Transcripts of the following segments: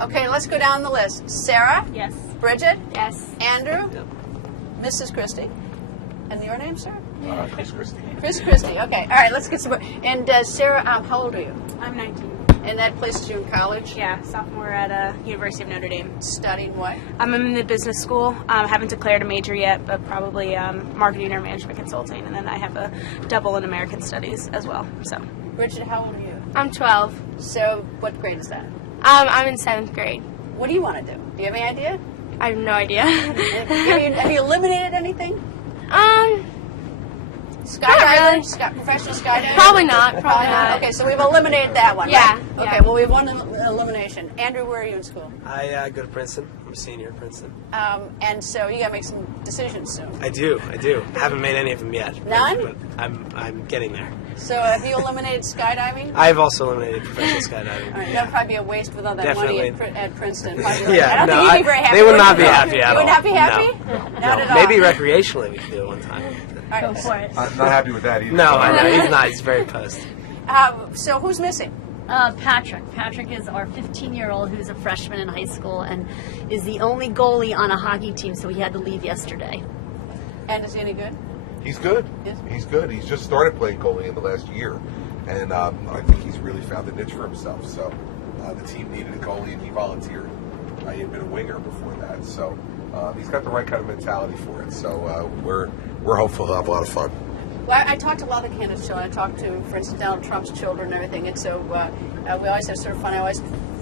Okay, let's go down the list. Sarah? Yes. Bridget? Yes. Andrew? Yep. Mrs. Christie? And your name, sir? Chris Christie. Chris Christie. Okay, all right, let's get some. And Sarah, how old are you? I'm 19. And that places you in college? Yeah, sophomore at University of Notre Dame. Studying what? I'm in the business school. Haven't declared a major yet, but probably marketing or management consulting. And then I have a double in American Studies as well. So. Bridget, how old are you? I'm 12. So what grade is that? I'm in 7th grade. What do you want to do? Do you have any idea? I have no idea. have you eliminated anything? Skydiving? Professional skydiving? Probably not. Probably not. Okay, so we've eliminated that one, Yeah, right? yeah. Okay, well, we have one elimination. Andrew, where are you in school? I go to Princeton. I'm a senior at Princeton. And so you got to make some decisions soon. I do. Haven't made any of them yet. None? But I'm getting there. So have you eliminated skydiving? I've also eliminated professional skydiving. All right, that'd probably be a waste with all that Definitely. money at Princeton. Yeah, I don't think you'd be very happy. they would with not it. be happy at all. You would not be happy? No. Not at all. Maybe recreationally we could do it one time. All right. Go for it. I'm not happy with that either. No, I know. He's not. He's very post. So who's missing? Patrick. Patrick is our 15-year-old who's a freshman in high school and is the only goalie on a hockey team, so he had to leave yesterday. And is he any good? He's good. Yes. He's good. He's just started playing goalie in the last year. And I think he's really found a niche for himself. So the team needed a goalie, and he volunteered. He had been a winger before that. So he's got the right kind of mentality for it. So we're hopeful he'll have a lot of fun. Well, I talked to a lot of the candidates' children. I talked to, for instance, Donald Trump's children and everything. And so we always have sort of fun.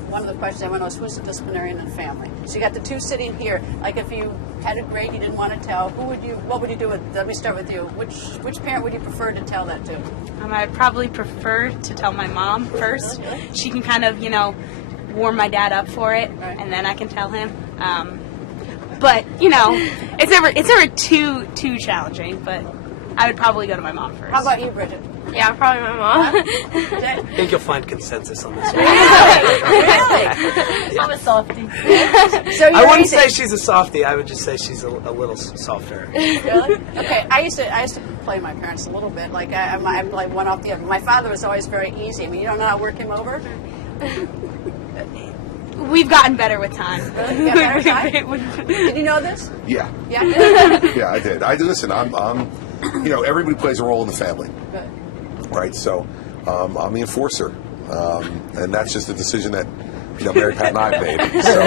One of the questions I want to know is who's the disciplinarian in the family? So you got the two sitting here. Like if you had a grade you didn't want to tell, what would you do with? Let me start with you. Which parent would you prefer to tell that to? I'd probably prefer to tell my mom first. She can kind of, warm my dad up for it, Right. and then I can tell him. But it's never too challenging. But I would probably go to my mom first. How about you, Bridget? Yeah, probably my mom. I think you'll find consensus on this one. Really? I'm a softie. So I wouldn't say she's a softie. I would just say she's a little softer. Really? Okay. I used to play my parents a little bit. Like I like one off the other. My father was always very easy. I mean, you don't know how to work him over. We've gotten better with time. Really? You got better time? Did you know this? Yeah. Yeah. Yeah, I did. Listen, I'm everybody plays a role in the family, Good. right? So I'm the enforcer. And that's just a decision that, Mary Pat and I made. So.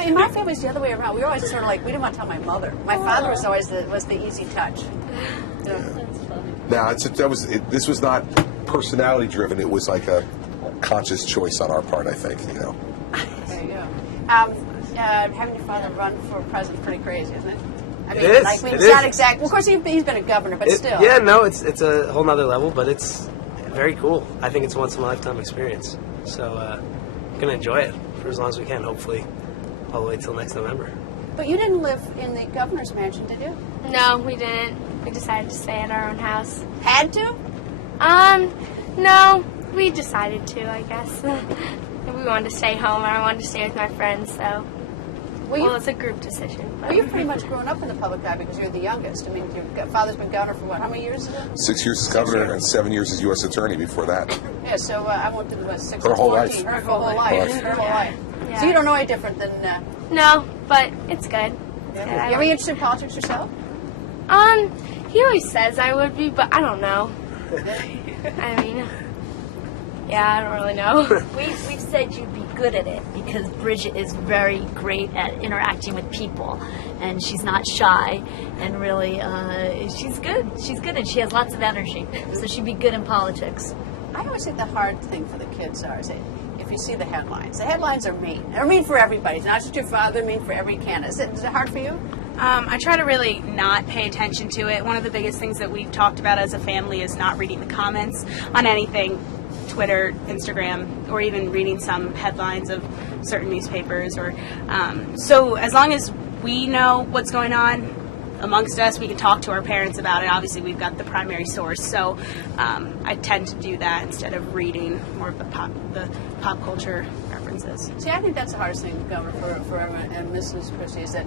In my family, it's the other way around. We were always sort of like, we didn't want to tell my mother. My father was always the easy touch. Now, this was not personality driven. It was like a conscious choice on our part, I think, There you go. Having your father run for president is pretty crazy, isn't it? I mean, It is. Like, It it's is. not exact. Well, of course, he's been a governor, but still. Yeah, no, it's a whole nother level, but it's very cool. I think it's a once-in-a-lifetime experience. So we're going to enjoy it for as long as we can, hopefully, all the way till next November. But you didn't live in the governor's mansion, did you? No, we didn't. We decided to stay at our own house. Had to? No, we decided to, I guess. We wanted to stay home, and I wanted to stay with my friends, so. Well, it's a group decision. Well, you've pretty much grown up in the public eye because you're the youngest. I mean, your father's been governor for what? How many years is it? 6 years as governor and 7 years as U.S. attorney before that. Yeah, so I went to the 6 Her whole 14. life. Her whole life. Her whole life. Yeah. So you don't know any different than. No, but it's good. You ever interested in politics yourself? He always says I would be, but I don't know. I mean, yeah, I don't really know. We've said you'd be good at it because Bridget is very great at interacting with people, and she's not shy, and really, she's good. She's good, and she has lots of energy, so she'd be good in politics. I always think the hard thing for the kids is if you see the headlines. The headlines are mean. They're mean for everybody. It's not just your father. They're mean for every candidate. Is it hard for you? I try to really not pay attention to it. One of the biggest things that we've talked about as a family is not reading the comments on anything, Twitter, Instagram, or even reading some headlines of certain newspapers. So as long as we know what's going on amongst us, we can talk to our parents about it. Obviously, we've got the primary source, so I tend to do that instead of reading more of the pop culture references. See, I think that's the hardest thing, Governor, for and Mrs. Christie, is that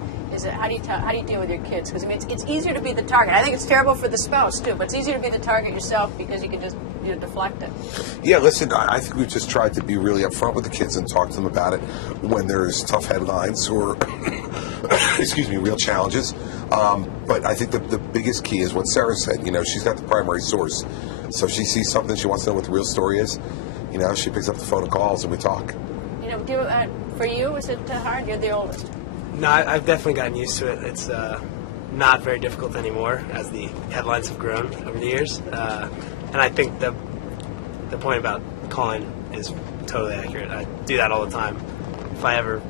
how do you deal with your kids? Because I mean, it's easier to be the target. I think it's terrible for the spouse too, but it's easier to be the target yourself because you can just deflect it. Yeah, listen, I think we've just tried to be really upfront with the kids and talk to them about it when there's tough headlines or, excuse me, real challenges. But I think the biggest key is what Sarah said. She's got the primary source. So if she sees something, she wants to know what the real story is, she picks up the phone and calls and we talk. For you, is it hard? You're the oldest. No, I've definitely gotten used to it. It's not very difficult anymore as the headlines have grown over the years. And I think the point about calling is totally accurate. I do that all the time. If I ever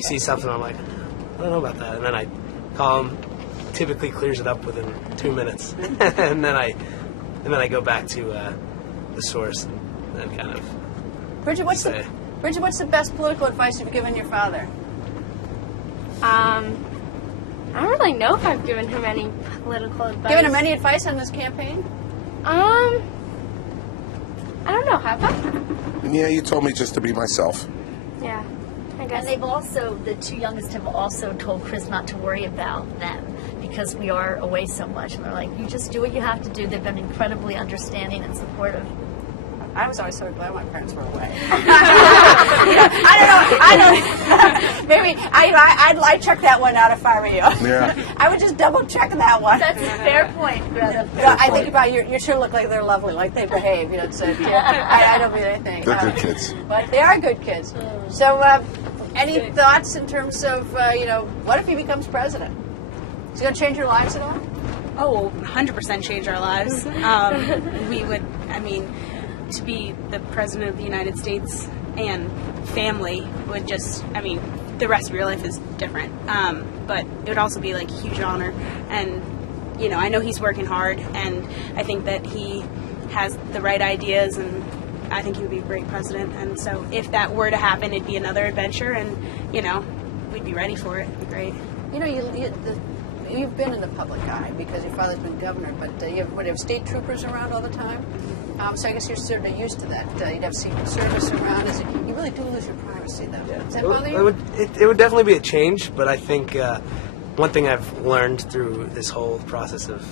see something, I'm like, I don't know about that. And then I call him. Typically clears it up within 2 minutes. and then I go back to the source and kind of Bridget, what's the best political advice you've given your father? I don't really know if I've given him any political advice. Given him any advice on this campaign? I don't know. Have I? Yeah, you told me just to be myself. Yeah, I guess. And the two youngest have also told Chris not to worry about them because we are away so much. And they're like, you just do what you have to do. They've been incredibly understanding and supportive. I was always so glad my parents were away. I don't know. Maybe I'd check that one out if I were you. Yeah. I would just double check that one. That's a fair point, Greta. I think about you sure look like they're lovely, like they behave. I don't mean anything. They're good kids. But they are good kids. So, any thoughts in terms of what if he becomes president? Is he going to change your lives at all? Oh, 100% change our lives. We would, to be the president of the United States and family would just, the rest of your life is different. But it would also be like a huge honor. And, I know he's working hard and I think that he has the right ideas and I think he would be a great president. And so if that were to happen, it'd be another adventure and, we'd be ready for it. It'd be great. You've been in the public eye because your father's been governor, but you have state troopers around all the time. So I guess you're sort of used to that. You'd have Secret Service around. You really do lose your privacy, though. Does that bother you? It would definitely be a change, but I think one thing I've learned through this whole process of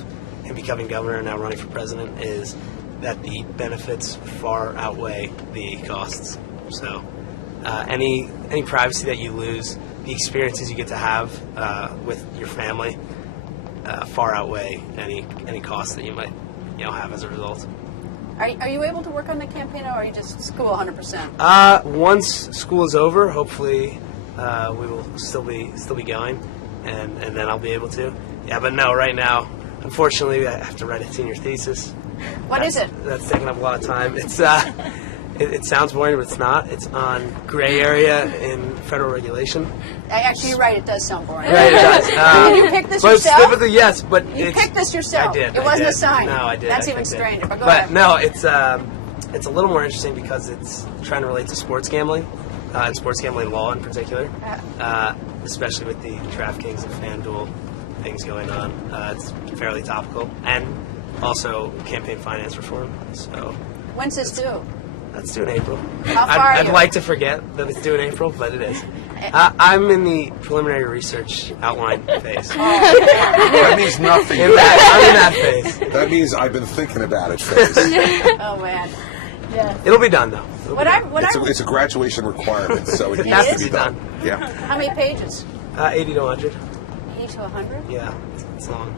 him becoming governor and now running for president is that the benefits far outweigh the costs. So any privacy that you lose, the experiences you get to have with your family far outweigh any costs that you might have as a result. Are you able to work on the campaign, or are you just school 100%? Once school is over, hopefully we will still be going, and then I'll be able to. Yeah, but no, right now, unfortunately, I have to write a senior thesis. What is it? That's taking up a lot of time. It's it sounds boring, but it's not. It's on gray area in federal regulation. Actually, you're right. It does sound boring. Right, it does. Did you pick this but yourself? Specifically, yes, but you picked this yourself. I did. It wasn't assigned. No, I did. That's I even picked it. stranger. But go But ahead. no, it's a little more interesting because it's trying to relate to sports gambling and sports gambling law in particular, especially with the DraftKings and FanDuel things going on. It's fairly topical, and also campaign finance reform. So When's this due? that's due in April. How far are I'd you? like to forget that it's due in April, but it is. I'm in the preliminary research outline phase. That means nothing. I'm in that phase. That means I've been thinking about it phase. Oh man. It'll be done, though. It's a graduation requirement, so it It needs has to be done. Yeah. How many pages? 80 to 100. 80 to 100. Yeah, it's long.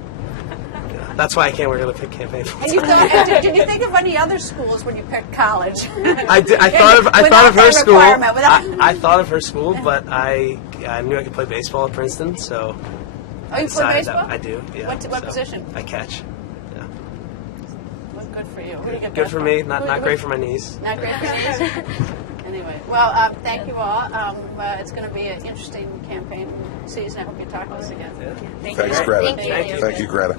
Yeah. That's why I can't work on the campaign. And you thought? Did you think of any other schools when you picked college? I thought of her school. Requirement, I thought of her school, but I knew I could play baseball at Princeton, so Oh, you play baseball? I do. Yeah. What position? I catch. Yeah. Well, good for you. Who do you get Good that for from? me. Not great for my knees. Not great for knees. Anyway, well, thank you all. It's going to be an interesting campaign season. I hope you talk to us again. Thanks, Greta. Thank you. Thank you, Greta.